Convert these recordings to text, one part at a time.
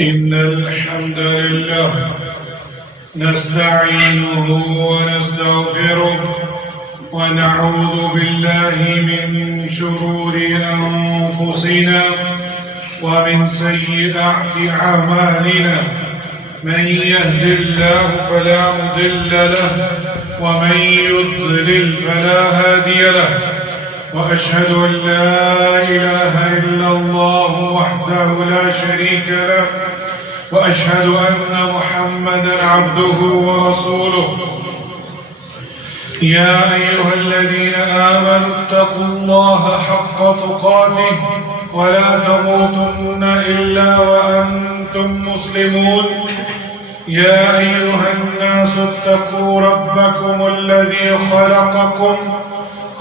إن الحمد لله نستعينه ونستغفره ونعوذ بالله من شرور أنفسنا ومن سيئات أعمالنا. من يهد الله فلا مضل له ومن يضلل فلا هادي له. وأشهد أن لا إله إلا الله وحده لا شريك له وأشهد أن محمدًا عبده ورسوله. يا أيها الذين آمنوا اتقوا الله حق تقاته ولا تموتن إلا وأنتم مسلمون. يا أيها الناس اتقوا ربكم الذي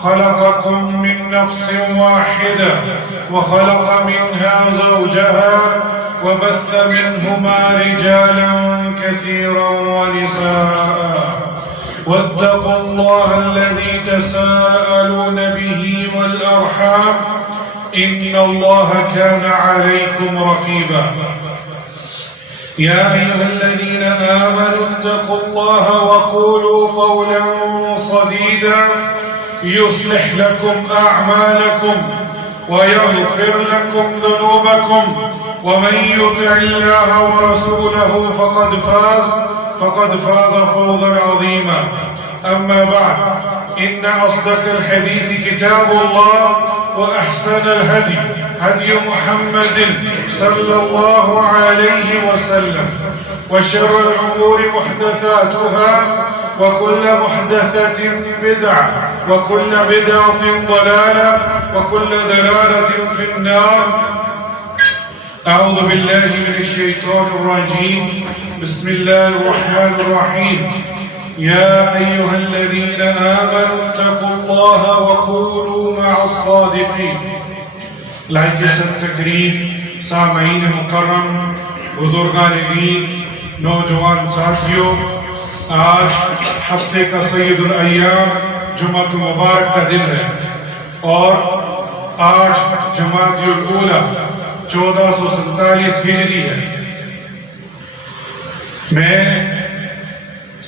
خلقكم من نفس واحدة وخلق منها زوجها وبث منهما رجالا كثيرا ونساء. واتقوا الله الذي تساءلون به والأرحام إن الله كان عليكم رقيبا. يا أيها الذين آمنوا اتقوا الله وقولوا قولا سديدا يصلح لكم أعمالكم ويغفر لكم ذنوبكم ومن يطع الله ورسوله فقد فاز فوزا عظيما. أما بعد، إن أصدق الحديث كتاب الله وأحسن الهدي هدي محمد صلى الله عليه وسلم وشر الأمور محدثاتها وكل محدثة بدعة وكل بدعة ضلالة وكل ضلالة في النار. أعوذ بالله من الشيطان الرجيم. بسم الله الرحمن الرحيم. يا أيها الذين آمنوا اتقوا الله وكونوا مع الصادقين. العزیز تکریم سامعین مکرم، بزرگان دین، نوجوان ساتھیوں، آج ہفتے کا سید الایام جمعہ المبارک کا دن ہے اور آج جمادی الاولیٰ 1447 ہجری ہے. میں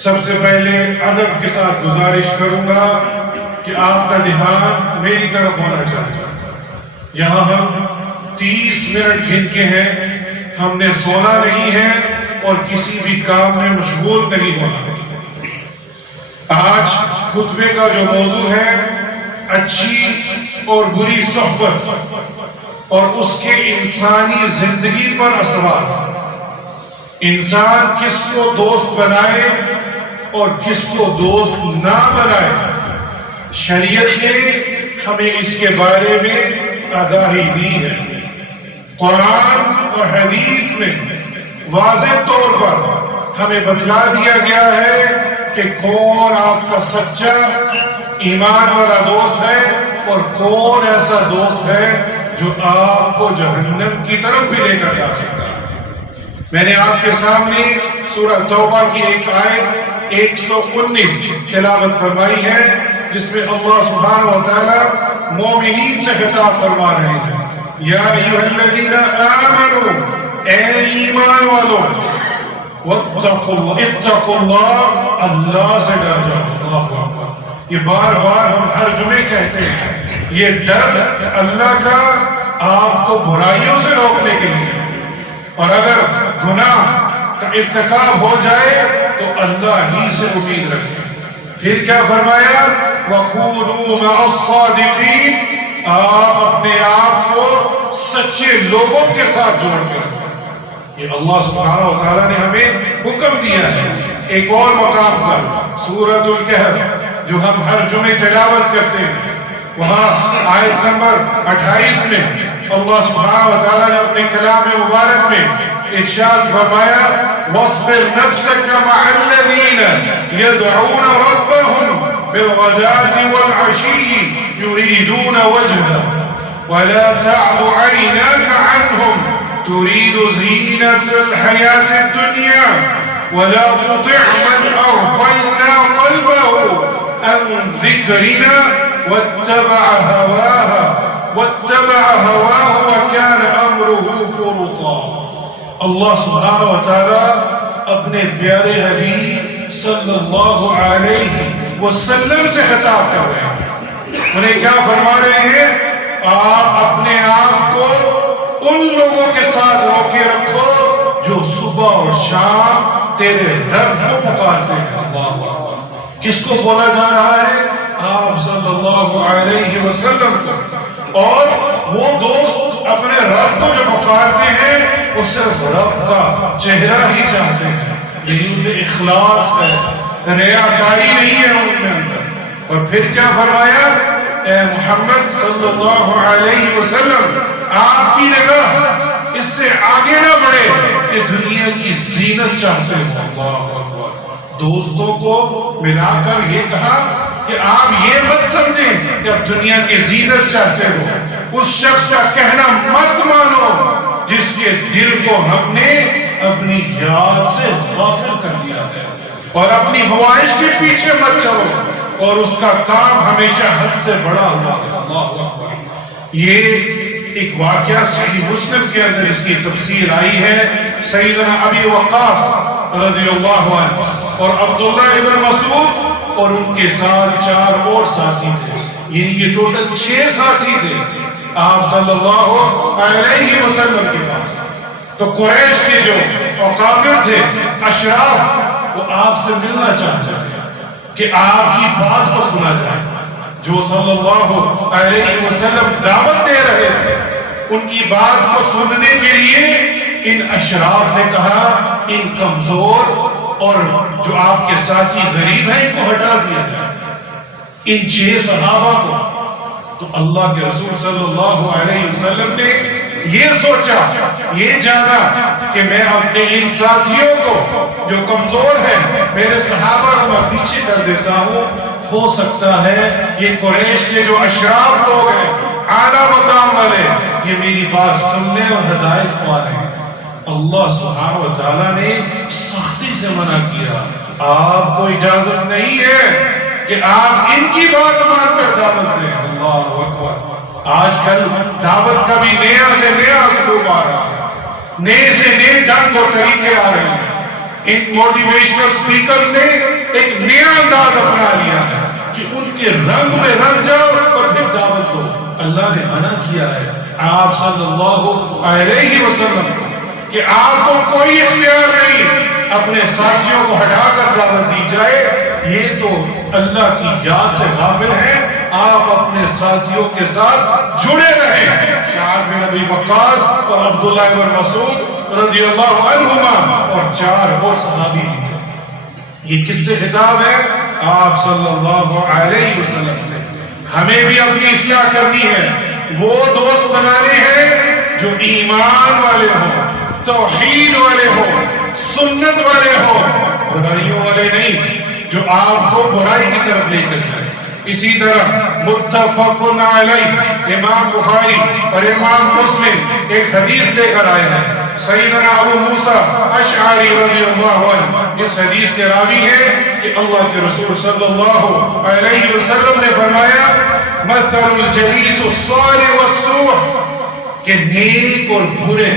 سب سے پہلے ادب کے ساتھ گزارش کروں گا کہ آپ کا دھیان میری طرف ہونا چاہیے. یہاں ہم 30 منٹ گن کے ہیں. ہم نے سونا نہیں ہے اور کسی بھی کام میں مشغول نہیں ہونا. آج خطبے کا جو موضوع ہے اچھی اور بری صحبت اور اس کے انسانی زندگی پر اثرات. انسان کس کو دوست بنائے اور کس کو دوست نہ بنائے. شریعت نے ہمیں اس کے بارے میں آگاہی دی ہے. قرآن اور حدیث میں واضح طور پر ہمیں بتلا دیا گیا ہے کہ کون آپ کا سچا ایمان والا دوست ہے اور کون ایسا دوست ہے جو آپ کو جہنم کی طرف بھی لے کر جا سکتا ہے. میں نے آپ کے سامنے سورہ توبہ کی ایک آیت 119 تلاوت فرمائی ہے جس میں اللہ سبحانہ و تعالی مومنین سے خطاب فرما رہے ہیں. یا ایھا الذین آمنوا، اے ایمان والو، اتقوا اللہ، اللہ سے ڈر جاؤ. یہ بار بار ہم ہر جمعے کہتے ہیں. یہ ڈر اللہ کا آپ کو برائیوں سے روکنے کے لیے، اور اگر گناہ کا ارتکاب ہو جائے تو اللہ ہی سے امید رکھیں. پھر کیا فرمایا؟ وَقُولُوا مَعَ الصَّادِقِينَ، آپ اپنے آپ کو سچے لوگوں کے ساتھ جوڑ کر رکھیں. یہ اللہ سبحانہ و تعالیٰ نے ہمیں حکم دیا ہے. ایک اور مقام پر سورۃ الکہف جو ہم ہر جمعے تلاوت کرتے ہیں، وہاں آیت نمبر 28 میں اللہ سبحانہ و تعالیٰ نے اپنے کلام مبارک میں ارشاد فرمایا وَاصْبِرْ نَفْسَكَ مَعَ الَّذِينَ يَدْعُونَ رَبَّهُمْ بِالْغَدَاةِ وَالْعَشِيِّ يُرِيدُونَ وَجْهَهُ وَلَا تَعْدُ عَيْنَاكَ عَنْهُمْ تُرِيدُ زِينَةَ الْحَيَاةِ الدُّنْيَا وَلَا تُطِعْ مَنْ أَغْفَلْنَا قَلْبَهُ عَنْ ذِكْرِنَا وَاتَّبَعَ هَوَاهُ وَكَانَ أَمْرُهُ فُرُطًا. اللہ سبحانہ و تعالیٰ اپنے پیارے حبیب صلی اللہ علیہ وسلم سے خطاب کر رہے ہیں. انہیں کیا فرما رہے ہیں؟ آپ اپنے آپ کو ان لوگوں کے ساتھ روکے رکھو جو صبح اور شام تیرے رب کو پکارتے ہیں. اللہ اکبر. کس کو بولا جا رہا ہے؟ آپ صلی اللہ علیہ وسلم کو. اور وہ دوست اپنے رب کو جو پکارتے ہیں وہ صرف رب کا چہرہ ہی چاہتے ہیں، لیکن ان میں اخلاص ہے، ریاکاری نہیں ہے ان میں اندر. اور پھر کیا فرمایا؟ اے محمد صلی اللہ علیہ وسلم، آپ کی نگاہ اس سے آگے نہ بڑھے کہ دنیا کی زینت چاہتے ہو. اللہ اکبر. دوستوں کو ملا کر یہ کہا کہ آپ یہ مت سمجھیں کہ آپ دنیا کی زینت چاہتے ہو. اس شخص کا کہنا مت مانو جس کے دل کو ہم نے اپنی یاد سے غافل کر دیا ہے، اور اپنی خواہش کے پیچھے مت چلو، اور اس کا کام ہمیشہ حد سے بڑا ہوا ہے. اللہ اکبر. یہ ایک واقعہ صحیح مسلم کے اندر اس کی تفصیل آئی ہے. سیدنا ابی وقاص رضی اللہ عنہ اور عبداللہ ابن مسعود اور ان کے ساتھ 4 اور ساتھی تھے، یعنی یہ ٹوٹل 6 ساتھی تھے آپ صلی اللہ علیہ وسلم کے پاس. تو قریش کے جو اکابر تھے، اشراف، وہ آپ سے ملنا چاہتے تھے کہ آپ کی بات کو سنا جائے. جو صلی اللہ علیہ وسلم دعوت دے رہے تھے، ان کی بات کو سننے کے لیے ان اشراف نے کہا ان کمزور اور جو آپ کے ساتھی غریب ہیں ان کو ہٹا دیا جائے. ان 6 صحابہ کو. تو اللہ کے رسول صلی اللہ علیہ وسلم نے یہ سوچا، یہ جانا کہ میں اپنے ان ساتھیوں کو جو کمزور ہیں، میرے صحابہ کو میں پیچھے کر دیتا ہوں. ہو سکتا ہے یہ قریش کے جو اشراف لوگ ہیں، اعلیٰ مقام والے، یہ میری بات سننے اور ہدایت پا رہے ہیں. اللہ سبحانہ و تعالیٰ نے سختی سے منع کیا. آپ کو اجازت نہیں ہے کہ آپ ان کی بات مان کر دعوت دیں. اللہ اکبر. آج کل دعوت کا بھی نیا سے نیا اسلوب آ رہا ہے، نئے سے نئے ڈھنگ اور طریقے آ رہے ہیں. ان موٹیویشنل سپیکرز نے ایک نیا انداز اپنا لیا ہے کہ ان کے رنگ میں رنگ جاؤ اور پھر دعوت دو. اللہ نے منع کیا ہے آپ صلی اللہ علیہ وسلم کو کہ آپ کو کوئی اختیار نہیں اپنے ساتھیوں کو ہٹا کر دعوت دی جائے. یہ تو اللہ کی یاد سے غافل ہیں. آپ اپنے ساتھیوں کے ساتھ جڑے رہیں. سعد بن ابی وقاص اور عبداللہ بن مسعود رضی اللہ عنہما اور 4 اور صحابی بھی تھے. یہ کس سے خطاب ہے؟ آپ صلی اللہ علیہ وسلم سے. ہمیں بھی اپنی اصلاح کرنی ہے. وہ دوست بنانے ہیں جو ایمان والے ہوں، توحید والے ہوں، سنت والے ہوں، برائیوں والے نہیں جو آپ کو برائی کی طرف لے کر جائے. اسی طرح متفق علیہ امام بخاری اور امام مسلم ایک حدیث لے کر آئے ہیں. سیدنا ابو موسیٰ اشعری رضی اللہ عنہ اس حدیث کے راوی ہیں کہ اللہ کے رسول صلی اللہ علیہ وسلم نے فرمایا مثل الجلیس الصالح والسوء، کہ نیک اور برے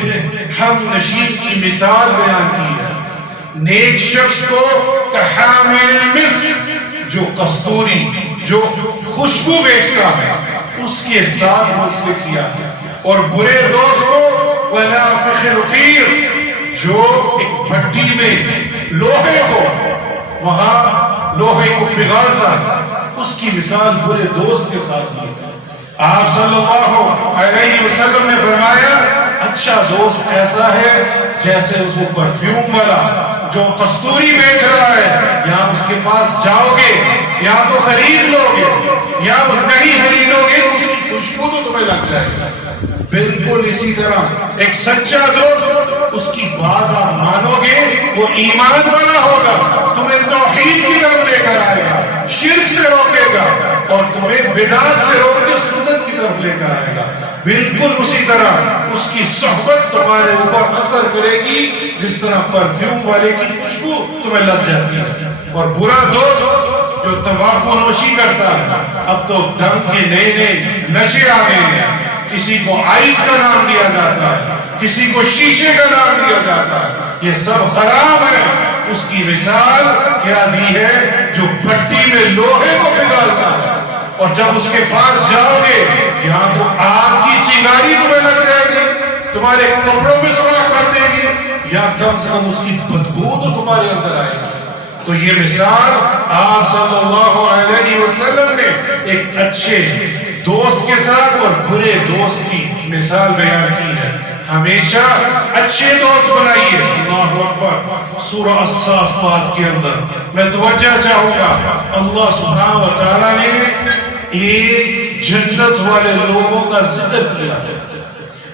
ہم نشین کی مثال بیان کی ہے. نیک شخص کو کحامل المسک، جو کستوری، جو خوشبو بیچتا ہے، اس کے ساتھ مسئلہ کیا ہے. اور برے دوست کو ونافخ القیر، جو ایک بھٹی میں لوہے کو وہاں لوہے کو پگھالتا ہے، اس کی مثال برے دوست کے ساتھ ہے. آپ صلی اللہ علیہ وسلم نے فرمایا اچھا دوست ایسا ہے جیسے اس کو پرفیوم والا جو کستوری بیچ رہا ہے، یا اس کے پاس جاؤ گے یا تو خرید لو گے یا نہیں خریدو گے، اس کی خوشبو تو تمہیں لگ جائے گا. بالکل اسی طرح ایک سچا دوست، اس کی بات آپ مانو گے، وہ ایمان والا ہوگا، تمہیں توحید کی طرف لے کر آئے گا، شرک سے روکے گا اور تمہیں بدعت سے روک کے سنت کی طرف لے کر آئے گا. بالکل اسی طرح اس کی صحبت تمہارے اوپر اثر کرے گی جس طرح پرفیوم والے کی خوشبو تمہیں لگ جاتی ہے. اور برا دوست جو تمباکو نوشی کرتا ہے، اب تو ڈنگ کے نئے نئے نشے آ گئے ہیں، کسی کو آئس کا نام دیا جاتا ہے، کسی کو شیشے کا نام دیا جاتا ہے، یہ سب خراب ہے۔ اس کی مثال کیا دی ہے؟ جو بھٹی میں لوہے کو پگھالتا ہے، اور جب اس کے پاس جاؤ گے یہاں تو آگ کی چنگاری تمہیں لگ جائے گی، تمہارے کپڑوں میں سوراخ کر دے گی، یا کم سے کم اس کی بدبو تو تمہارے اندر آئے گی۔ تو یہ مثال آپ صلی اللہ علیہ وسلم نے ایک اچھے دوست کے ساتھ اور برے دوست کی مثال بیان کی ہے۔ ہمیشہ اچھے دوست بنائیے۔ اللہ اکبر۔ سورہ الصافات کے اندر میں توجہ چاہوں گا، اللہ سبحانہ و تعالیٰ نے ایک جنت والے لوگوں کا ذکر کیا ہے۔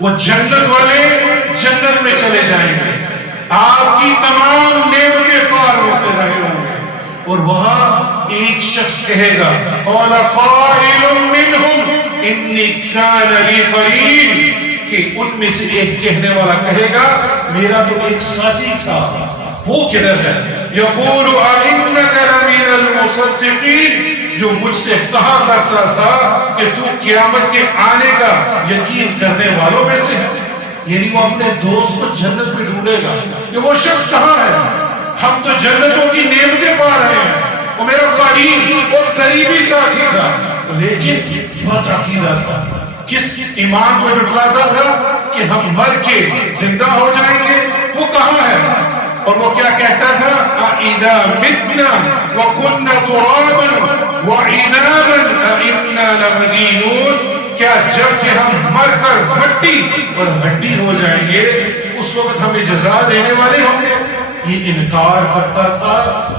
وہ جنت والے جنت میں چلے جائیں گے، آپ کی تمام نعمتیں پار ہوتے رہے ہوں گے، اور وہاں ایک شخص کہے گا قال قائل منہم انی کان لی قرین، کہ ان میں سے ایک کہنے والا کہے گا میرا تو ایک ساتھی تھا، وہ کدھر ہے؟ یقول اِنَّكَ لَمِنَ الْمُصَدِّقِينَ، جو مجھ سے کہا کرتا تھا کہ تو قیامت کے آنے کا یقین کرنے والوں میں سے ہے۔ یعنی وہ اپنے دوست کو جنت میں ڈھونڈے گا کہ وہ شخص کہاں ہے، ہم تو جنتوں کی نعمتیں پا رہے ہیں، وہ میرا قریب اور قریبی ساتھی تھا، لیکن بد عقیدہ تھا، کس ایمان کو جھٹلاتا تھا کہ ہم مر کے زندہ ہو جائیں گے، وہ کہاں ہے؟ اور وہ کیا کہتا تھا؟ اِذَا مِتْنَا وَكُنَّا تُرَابًا وَعِذَابًا اَإِنَّا لَمَدِينُونَ، کیا جب کہ ہم مر کر مٹی اور ہڈی ہو جائیں گے اس وقت ہمیں جزا دینے والے ہوں گے؟ یہ انکار کرتا تھا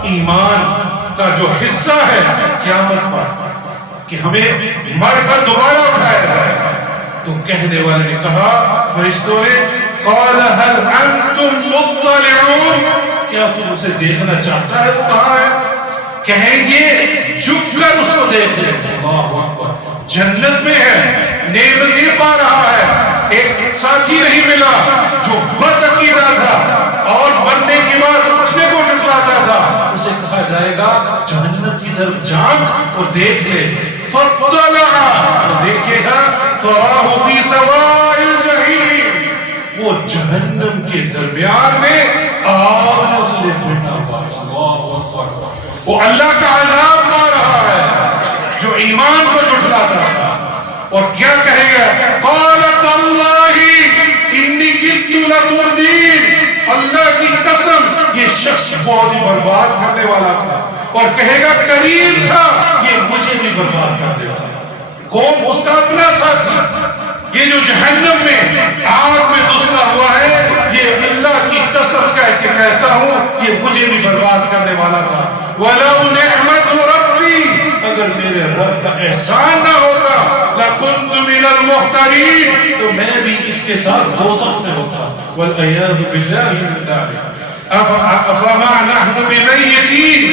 ایمان کا جو حصہ ہے قیامت پر، کہ ہمیں مر کر دوبارہ اٹھایا جائے گا۔ تو کہنے والے نے کہا، فرشتوں نے، قال هل انتم مطلعون، کیا تم اسے دیکھنا چاہتا ہے؟ وہ کہاں ہے؟ کہیں گے جھک کر اس کو دیکھ لیں۔ اللہ اکبر، جنت میں ہے، نعمتیں پا رہا ہے، ایک ساتھی نہیں ملا جو بد عقیدہ تھا اور مرنے کے بعد اٹھنے کو جھٹلاتا تھا، اسے کہا جائے گا جہنم کی طرف جھانک اور دیکھ لے۔ فاطلع، تو دیکھے گا فراہ فی سواء الجحیم، وہ جہنم کے درمیان میں آگ میں اس نے بیٹھا ہوا۔ اللہ اکبر، وہ اللہ کا عذاب پا رہا ہے جو ایمان کو جھٹلاتا تھا۔ اور کیا کہے گا؟ قالت اللہ انی کدت لتردین، اللہ کی قسم یہ شخص بہت ہی برباد کرنے والا تھا، اور کہے گا قریب تھا یہ مجھے بھی برباد کر دیتا۔ کون؟ اس کا اپنا ساتھی، یہ جو جہنم میں آگ میں دھسا ہوا ہے، یہ اللہ کی قسم کہہ کے کہتا ہوں یہ مجھے بھی برباد کرنے والا تھا۔ وَلَوْ نِعْمَتُ رَبِّي، اگر میرے رب کا احسان نہ ہوتا لَكُنْتُ مِنَ الْمُحْتَرِينَ، تو میں بھی اس کے ساتھ دوزخ میں ہوتا۔ وَالْعِيَاذُ بِاللَّهِ مِنْ ذَلِكَ أَفَمَا نَحْنُ بِمَيِّتِينَ،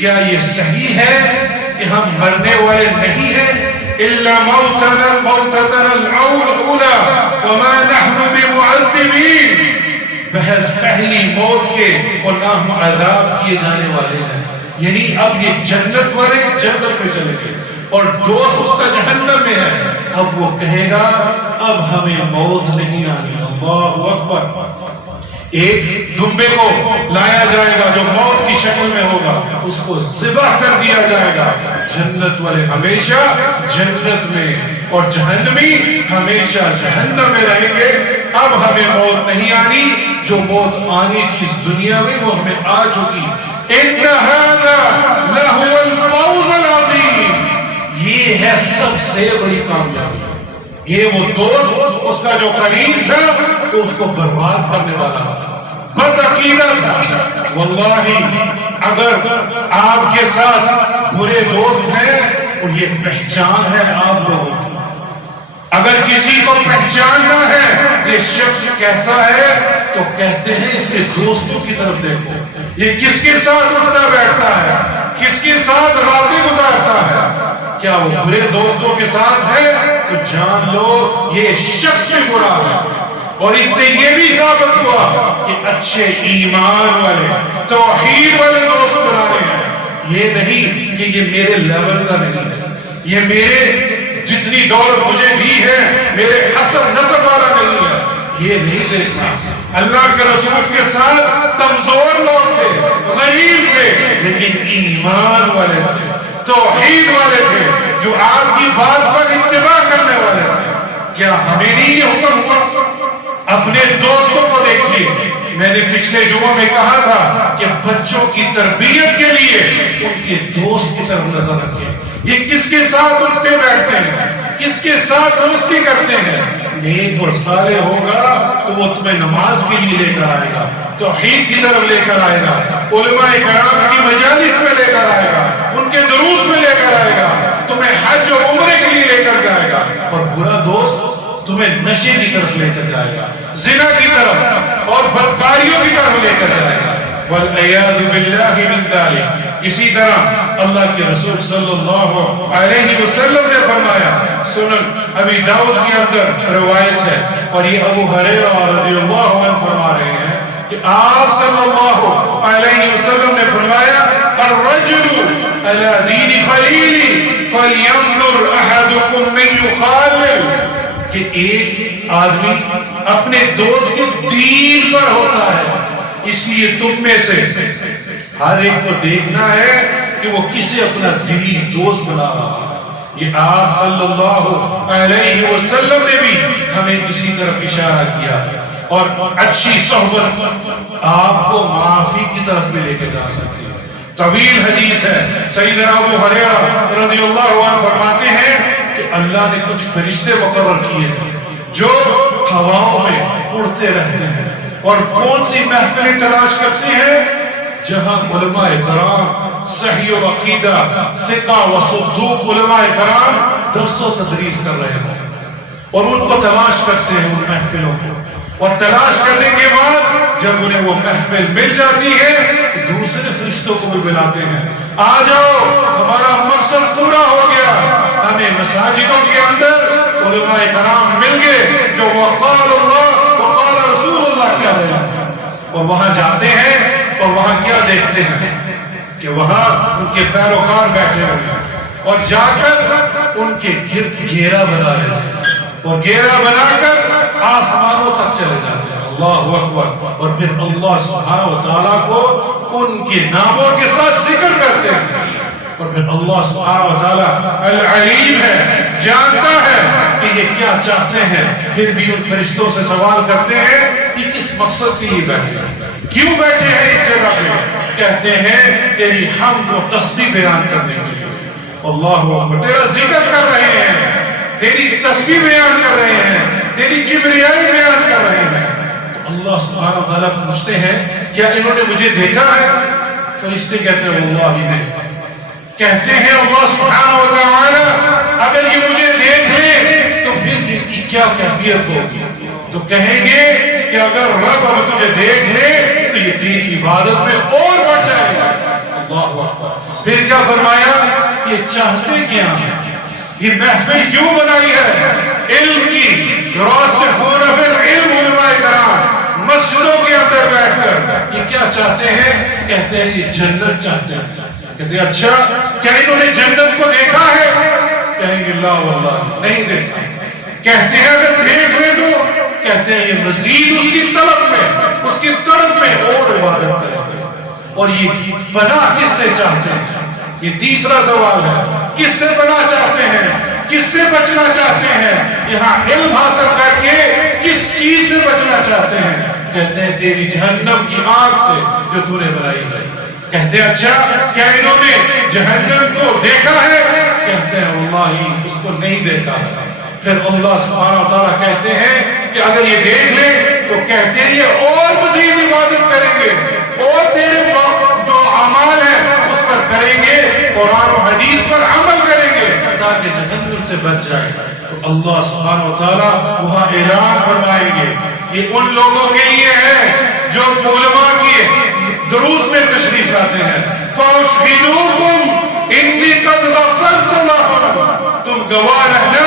کیا یہ صحیح ہے کہ ہم مرنے والے نہیں ہیں؟ إِلَّا مَوْتَتَنَا الْأُولَى وَمَا نَحْنُ بِمُعَذِّبِينَ، محض پہلی موت کے اور نہ ہم عذاب کیے جانے والے ہیں۔ یعنی اب یہ جنت والے جنت میں چلے گئے اور دوست اس کا جہنم میں ہے، اب وہ کہے گا اب ہمیں موت نہیں آنی۔ اللہ اکبر، ایک دمبے کو لایا جائے گا جو موت کی شکل میں ہوگا، اس کو ذبح کر دیا جائے گا۔ جنت والے ہمیشہ جنت میں اور جہنمی ہمیشہ جہنم میں رہیں گے۔ اب ہمیں موت نہیں آنی، جو موت آنی تھی اس دنیا میں وہ ہمیں آ چکی۔ ان ھذا لہو الفوز العظیم، یہ ہے سب سے بڑی کامیابی۔ یہ وہ دوست اس کا جو قرین تھا تو اس کو برباد کرنے والا تھا، بد عقیدہ تھا۔ واللہ اگر آپ کے ساتھ برے دوست ہیں اور یہ پہچان ہے آپ لوگوں کی، اگر کسی کو پہچاننا ہے یہ شخص کیسا ہے تو کہتے ہیں اس کے دوستوں کی طرف دیکھو، یہ کس کے ساتھ اٹھتا بیٹھتا ہے، کس کے ساتھ راتیں گزارتا ہے۔ کیا وہ برے دوستوں کے ساتھ ہے تو جان لو یہ شخص بھی برا ہے۔ اور اس سے یہ بھی ثابت ہوا کہ اچھے ایمان والے توحید والے دوست بنانے ہیں، یہ نہیں کہ یہ میرے لیول کا نہیں ہے، یہ میرے جتنی دولت مجھے دی ہے میرے حسب نسب والا نہیں ہے، یہ نہیں دیکھنا. اللہ کے رسول کے ساتھ کمزور لوگ تھے، غریب تھے، لیکن ایمان والے تھے، توحید والے تھے، جو آپ کی بات پر اتباع کرنے والے تھے. کیا ہمیں نہیں یہ حکم ہوا؟ اپنے دوستوں کو دیکھیے. میں نے پچھلے جمعہ میں کہا تھا کہ بچوں کی تربیت کے لیے ان کے دوست کی طرف نظر رکھیں. یہ کس کے ساتھ اٹھتے بیٹھتے ہیں، کس کے ساتھ دوستی کرتے ہیں. نیک اور صالح ہوگا تو وہ تمہیں نماز کے لیے لے کر آئے گا، توحید کی طرف لے کر آئے گا، علماء کرام کی مجالس میں لے کر آئے گا، ان کے دروس میں لے کر آئے گا، تمہیں حج و عمرے کے لیے لے کر جائے گا. اور برا دوست تمہیں نشے کی طرف لے کر جائے گا، زنا کی طرف اور بدکاریوں کی طرف لے کر جائے گا. والعیاذ باللہ من ذلک. اسی طرح اللہ کے رسول صلی اللہ علیہ وسلم نے فرمایا، سنن ابی داؤد کے اندر روایت ہے، اور یہ ابو ہریرہ رضی اللہ عنہ فرما رہے ہیں کہ آپ صلی اللہ علیہ وسلم نے فرمایا، الرجل علی دین خلیلی فلینظر احدکم من یخالل. کہ ایک آدمی اپنے دوست کے دین پر ہوتا ہے، اس لیے تم میں سے ہر ایک کو دیکھنا ہے کہ وہ کسے اپنا دینی دوست بنا رہا ہے. یہ آپ صلی اللہ علیہ وسلم نے بھی ہمیں اسی طرف اشارہ کیا ہے. اور اچھی صحبت آپ کو معافی کی طرف بھی لے کے جا سکتی ہے. طویل حدیث ہے. سیدنا ابو ہریرہ رضی اللہ عنہ فرماتے ہیں کہ اللہ نے کچھ فرشتے مقرر کیے ہیں جو ہواؤں میں اڑتے رہتے ہیں، اور کون سی محفلیں تلاش کرتے ہیں؟ جہاں علماء کرام صحیح و عقیدہ، ثقہ و صدوق علماء کرام درس و تدریس کر رہے ہیں، اور ان کو تلاش کرتے ہیں، ان محفلوں کو. اور تلاش کرنے کے بعد جب انہیں وہ محفل مل جاتی ہے، دوسرے فرشتوں کو بھی بلاتے ہیں، آ جاؤ ہمارا مقصد پورا ہو گیا. ہمیں مساجدوں کے اندر علماء کرام مل گئے جو وقال اللہ وقال رسول اللہ کہہ رہے ہیں. اور وہاں جاتے ہیں اور وہاں کیا دیکھتے ہیں کہ وہاں ان کے پیروکار بیٹھے ہوئے ہیں، اور جا کر ان کے گرد گھیرا بنا لیتے ہیں، اور گھیرا بنا کر آسمانوں تک چلے جاتے ہیں. اللہ اکبر. اور پھر اللہ سبحانہ و تعالیٰ کو ان کے ناموں کے ساتھ ذکر کرتے ہیں. اور پھر اللہ سبحانہ و تعالیٰ العلیم ہے، جانتا ہے کہ یہ کیا چاہتے ہیں. پھر بھی ان فرشتوں سے سوال کرتے ہیں کہ کس مقصد کے لیے بیٹھے ہیں، کیوں بیٹھے ہیں اس جگہ پہ؟ کہتے ہیں تیری حمد و تسبیح بیان کرنے کے لیے. اللہ اکبر. تیرا ذکر کر رہے ہیں، تیری تسبیح بیان کر رہے ہیں، تیری کبریائی بیان کر رہے ہیں. تو اللہ سبحانہ و تعالیٰ پوچھتے ہیں کیا انہوں نے مجھے دیکھا ہے؟ فرشتے کہتے ہیں واللہ نہیں. کہتے ہیں اللہ سبحانہ و تعالیٰ اگر یہ مجھے دیکھ لے تو پھر ان کی کیا کیفیت ہوگی؟ تو کہیں گے کہ اگر رب اب تجھے دیکھ لے تو یہ تیری عبادت میں اور بڑھ جائے گا. اللہ اکبر. پھر کیا فرمایا؟ یہ چاہتے کیا ہیں؟ یہ محفل کیوں بنائی ہے؟ علم کی راسخون فی العلم علماء کرام مسجدوں کے اندر بیٹھ کر یہ کیا چاہتے ہیں؟ کہتے ہیں یہ جنت چاہتے ہیں. کہتے ہیں اچھا کیا انہوں نے جنت کو دیکھا ہے؟ کہیں گے لا واللہ نہیں دیکھا. کہتے ہیں اگر دیکھ لے تو کہتے ہیں یہ مزید اس کی طلب میں، اس کی طلب میں اور عبادت کریں. اور یہ پناہ کس سے چاہتے ہیں؟ یہ تیسرا سوال ہے. کس سے پناہ چاہتے ہیں؟ کس سے بچنا چاہتے ہیں؟ یہاں علم حاصل کر کے کس چیز سے بچنا چاہتے ہیں؟ کہتے ہیں تیری جہنم کی آگ سے جو تو نے بنائی ہے. کہتے ہیں اچھا کیا انہوں نے جہنم کو دیکھا ہے؟ کہتے ہیں واللہ اس کو نہیں دیکھا. پھر اللہ سبحانہ و تعالیٰ کہتے ہیں کہ اگر یہ دیکھ لے تو کہتے ہیں یہ اور مزید عبادت کریں گے، اور تیرے جو اعمال ہیں اس پر کریں گے، قرآن و حدیث پر عمل کریں گے تاکہ جہنم سے بچ جائے. تو اللہ سبحانہ و تعالیٰ وہاں اعلان فرمائیں گے یہ ان لوگوں کے لیے ہے جو علماء کی دروس میں تشریف لاتے ہیں. فَأُشْهِدُوكُمْ إِنِّي قَدْ غَفَرْتُ لَهُمْ. تم گواہ رہنا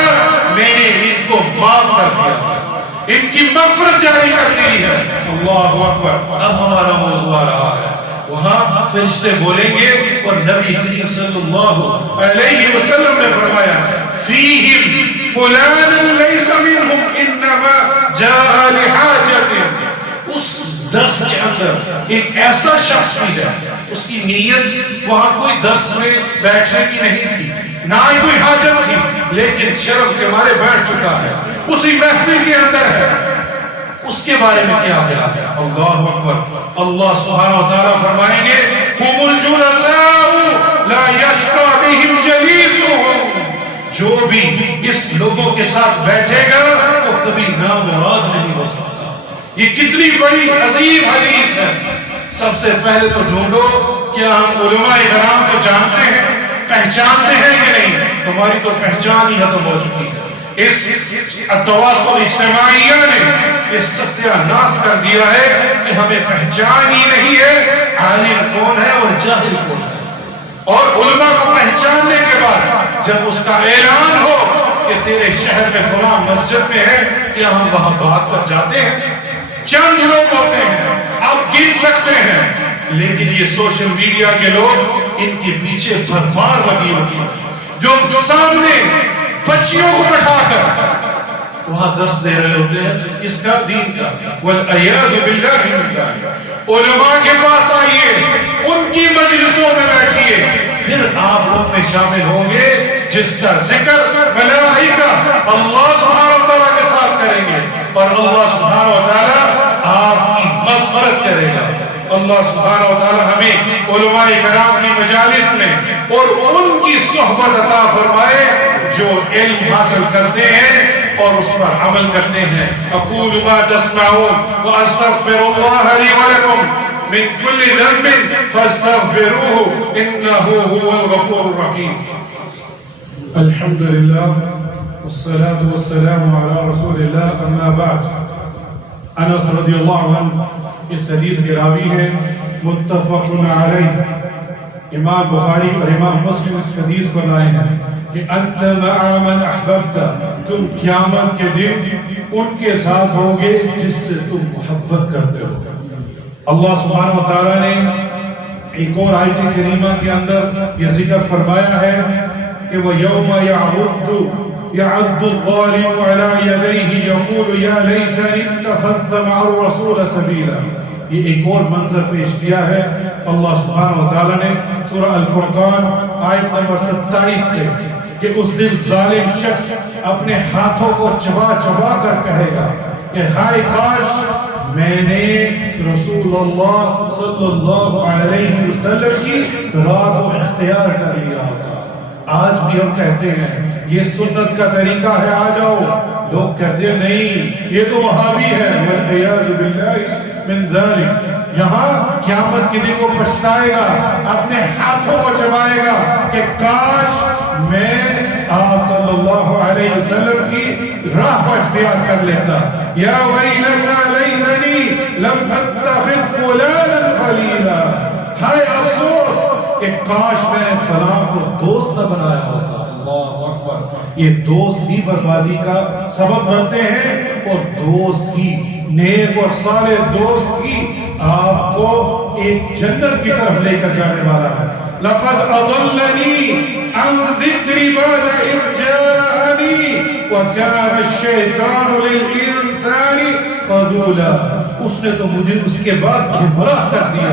میں نے ان کو معاف کر دیا، ان کی مغفرت جاری کر دی ہے. اللہ اکبر. اب ہمارا موضوع آ رہا ہے. وہاں فرشتے بولیں گے اور نبی کریم صلی اللہ علیہ وسلم نے فرمایا فیہم فلانا ليس منهم انما جاء لحاجة. اس درس کے اندر ایک ایسا شخص بھی ہے، اس کی نیت وہاں کوئی درس میں بیٹھنے کی نہیں تھی، نہ ہی کوئی حاجت تھی، لیکن شرف کے مارے بیٹھ چکا ہے، اسی محفل کے اندر ہے. اس کے بارے میں کیا خیال ہے؟ اللہ اکبر. اللہ سبحانہ و تعالیٰ فرمائیں گے هم الجلساء لا یشقی بهم جلیسهم. جو بھی اس لوگوں کے ساتھ بیٹھے گا وہ کبھی نامراد نہیں ہو سکتا. یہ کتنی بڑی عظیم حدیث ہے. سب سے پہلے تو ڈھونڈو کیا ہم علماء کرام کو جانتے ہیں، پہچانتے ہیں کہ نہیں؟ تمہاری تو پہچان ہی ختم ہو چکی ہے. اس التواصل اجتماعیہ نے یہ ستیہ ناس کر دیا ہے کہ ہمیں پہچان ہی نہیں ہے عالم کون ہے اور جاہل کون ہے. اور علماء کو پہچاننے کے بعد جب اس کا اعلان ہو کہ تیرے شہر میں فلاں مسجد میں ہے، کیا ہم وہاں بھاگ کر جاتے ہیں؟ چند لوگ ہوتے ہیں، آپ گن سکتے ہیں، لیکن یہ سوشل میڈیا کے لوگ ان کے پیچھے بھرمار لگی ہوتی ہے، جو سامنے بچیوں کو بٹھا کر وہاں درس دے رہے ہوتے ہیں. کس کا؟ دین کا. والعیاذ باللہ من ذالک. علماء کے پاس آئیے، ان کی مجلسوں میں بیٹھیے، پھر آپ لوگ میں شامل ہوں گے جس کا ذکر ملائکہ اللہ سبحانہ و تعالیٰ کے ساتھ کریں گے اور اللہ سبحانہ و تعالیٰ آپ کی مغفرت کرے گا. اللہ سبحانہ و تعالیٰ ہمیں علماء کرام کی مجالس میں اور ان کی صحبت عطا فرمائے جو علم حاصل کرتے ہیں اور اس پر عمل کرتے ہیں. اقول ما تسمعون واستغفر الله لي ولكم من كل ذنب فاستغفروه انه هو الغفور الرحيم. الحمد لله والصلاة والسلام على رسول الله اما بعد. انس رضی اللہ عنہ اس حدیث کے راوی ہیں، متفق علیہ. امام بخاری اور امام مسلم اس حدیث کو لائے ہیں کہ انت مع من احببت، تم قیامت کے دن ان کے ساتھ ہوگے جس سے تم محبت کرتے ہو. اللہ سبحانہ و تعالیٰ نے ایک اور آیت کریمہ کے اندر یہ ذکر فرمایا ہے کہ وَيَوْمَ يَعَدُّ الظَّالِمُ عَلَى يَدَيْهِ يَقُولُ يَا لَيْتَنِي اتَّخَذْتُ مَعَ الرَّسُولِ سَبِيلًا. یہ ایک اور منظر پیش کیا ہے اللہ سبحانہ و تعالیٰ نے سورہ الفرقان آیت نمبر 27 سے کہ اس دن ظالم شخص اپنے ہاتھوں کو چبا چبا کر کہے گا کہ ہائے کاش میں نے رسول اللہ صلی اللہ علیہ وسلم کی راہ کو اختیار کر لیا ہوتا. آج بھی ہم کہتے ہیں یہ سنت کا طریقہ ہے، آ جاؤ. لوگ کہتے ہیں نہیں یہ تو وہابی ہے. والعیاذ باللہ من ذالک. یہاں قیامت کے دن کو پچھتائے گا، اپنے ہاتھوں کو چبائے گا کہ کاش میں آپ صلی اللہ علیہ وسلم کی راہ کو اختیار کر لیتا. یا ویلتا لیتنی لم اتخذ فلانا خلیلا. ہائے افسوس کہ کاش میں نے فلاں کو دوست نہ بنایا ہوتا. اللہ اکبر. یہ دوست ہی بربادی کا سبب بنتے ہیں اور دوست ہی، نیک اور صالح دوست ہی آپ کو ایک جنت کی طرف لے کر جانے والا ہے. لقد اضلنی عن ذکر بعد اذ جاءنی وکان الشیطان للانسان خذولا. اس نے تو مجھے اس کے بعد گمراہ کر دیا.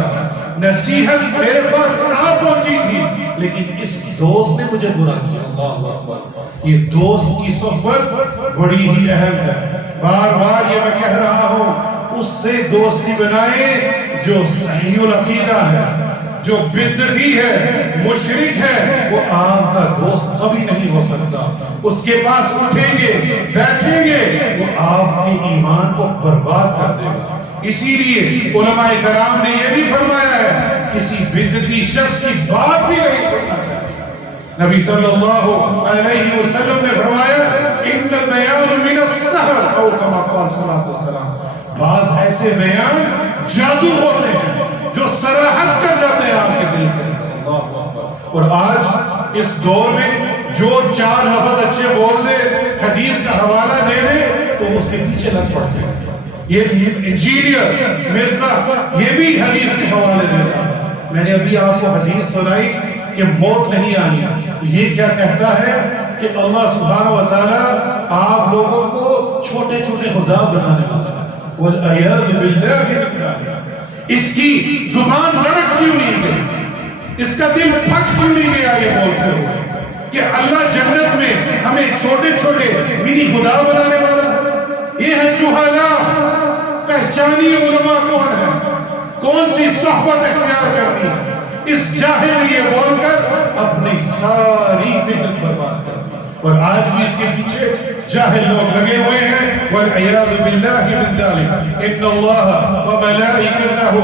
نصیحت میرے پاس نہ پہنچی تھی لیکن اس دوست نے مجھے برا کیا. اللہ اکبر. یہ دوست کی صحبت بڑی ہی اہم ہے. بار بار یہ میں کہہ رہا ہوں، اس سے دوستی بنائیں جو صحیح العقیدہ ہے، جو بدعتی ہے، مشرک ہے. وہ آپ کا دوست کبھی نہیں ہو سکتا. اس کے پاس اٹھیں گے، بیٹھیں گے، وہ آپ کے ایمان کو برباد کر دے گا. اسی لیے علماء کرام نے یہ بھی فرمایا ہے کسی بدعتی شخص کی بات بھی نہیں سننا چاہیے. نبی صلی اللہ علیہ وسلم نے فرمایا ان البیان من السحر او کما قال صلی اللہ علیہ وسلم. بعض ایسے بیان جادو ہوتے ہیں جو صراحت کر جاتے ہیں آپ کے دل کے اندر. اللہ اکبر. اور آج اس دور میں جو چار لفظ اچھے بول دے، حدیث کا حوالہ دے دے تو اس کے پیچھے لگ پڑتے ہیں. یہ انجینئر مرزا یہ بھی حدیث کے حوالے دیتا ہے. میں نے ابھی آپ کو حدیث سنائی کہ موت نہیں آنی. یہ کیا کہتا ہے کہ اللہ سبحانہ و تعالیٰ آپ لوگوں کو چھوٹے چھوٹے خدا بنانے والا ہے. والعیاذ باللہ من ذالک. اس کی زبان لڑک کیوں نہیں گئی؟ اس کا دل پھٹ کیوں نہیں گیا یہ بولتے ہوئے کہ اللہ جنت میں ہمیں چھوٹے چھوٹے منی خدا بنانے والا ہے؟ یہ ہے جہالا. پہچانی علماء کون ہے، کون سی صحبت اختیار کرنی ہے. اس جاہل یہ بول کر اپنی ساری محنت برباد کر دی. اور آج بھی اس کے پیچھے جاہل لوگ لگے ہوئے ہیں. والعیاذ باللہ من ذالک. ان اللہ وملائکتہ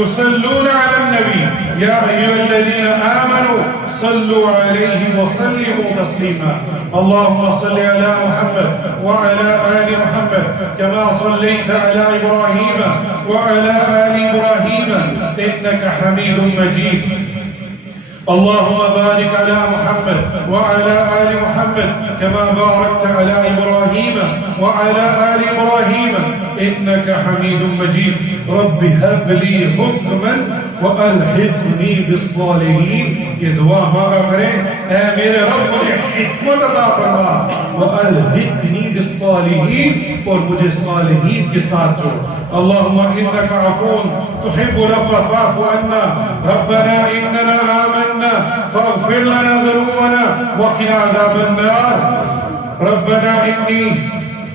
یصلون علی النبی یا ایھا الذین آمنوا صلوا علیہ وسلموا تسلیما. اللهم صل على محمد وعلى آل محمد كما صليت على إبراهيم وعلى آل إبراهيم إنك حميد مجيد. اللهم بارك على محمد وعلى آل محمد كما باركت على إبراهيم وعلى آل إبراهيم إنك حميد مجيد. رب هب لي حكما وألحقني بالصالحين. یہ دعا مانگا کریں، اے میرے رب مجھے حکمت عطا فرما، وألحقني بالصالحين، اور مجھے صالحین کے ساتھ جوڑ. اللهم إنك عفو تحب العفو فاعف عنا. ربنا إننا آمنا فاغفر لنا ذنوبنا وقنا عذاب النار. ربنا إني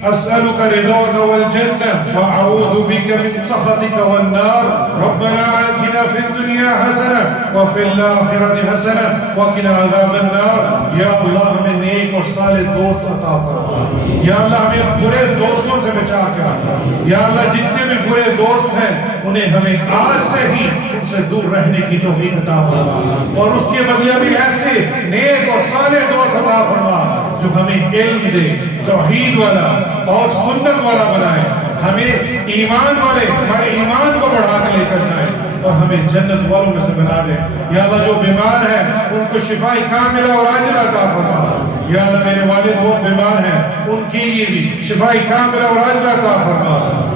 أسألك رضاك والجنة وأعوذ بك من سخطك والنار. ربنا آتنا في الدنيا حسنة وفي الآخرة حسنة وقنا عذاب النار. یا اللہ ہمیں نیک اور صالح دوست عطا فرما. یا اللہ ہمیں برے دوستوں سے بچا کر رکھا. یا اللہ جتنے بھی برے دوست ہیں انہیں ہمیں آج سے ہی ان سے دور رہنے کی توفیق عطا فرما، اور اس کے بدلے بھی ایسے نیک اور صالح دوست عطا فرما جو ہمیں علم دے، توحید والا اور سنت والا بنائے، ہمیں ایمان والے، ہمارے ایمان کو بڑھا کے لے کر جائیں، اور ہمیں جنت والوں میں سے بنا دے. یا اللہ جو بیمار ہیں ان کو شفاء کاملہ اور عاجلہ عطا فرما. یا اللہ میرے والد بہت بیمار ہیں، ان کے لیے بھی شفاء کاملہ اور عاجلہ عطا فرما.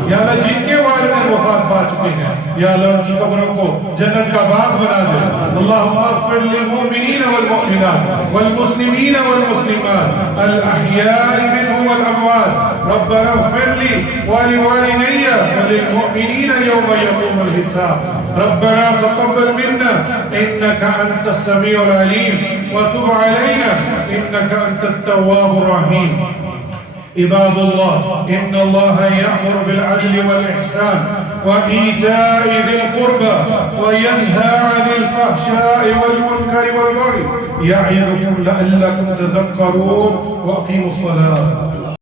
یا اللہ جن کے والدین وفات پا چکے ہیں، یا اللہ ان کی قبروں کو جنت کا باغ بنا دے. اللہم اغفر للمؤمنین والمؤمنات والمسلمین والمسلمات الاحیاء منهم والاموات. ربنا اغفر لي ولوالدي وللمؤمنين يوم يقوم الحساب. ربنا تقبل منا إنك أنت السميع العليم وتب علينا إنك أنت التواب الرحيم. عباد الله إن الله يأمر بالعدل والإحسان وإيتاء ذي القربى وينهى عن الفحشاء والمنكر والبغي يعظكم لعلكم تذكرون. وأقيموا الصلاة.